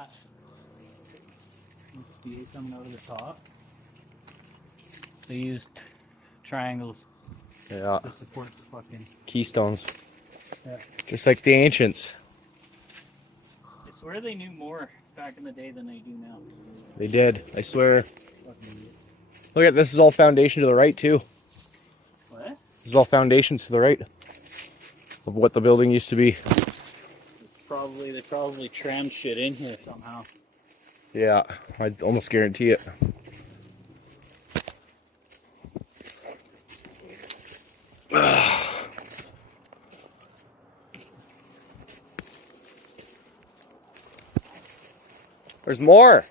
that. You can see it coming out of the top. They used triangles Yeah. to support the fucking Keystones. Yeah. Just like the ancients. I swear they knew more back in the day than they do now. They did, I swear. Fucking idiot. Look at this, is all foundation to the right too. What? This is all foundations to the right of what the building used to be. They probably trammed shit in here somehow. Yeah, I'd almost guarantee it. There's more.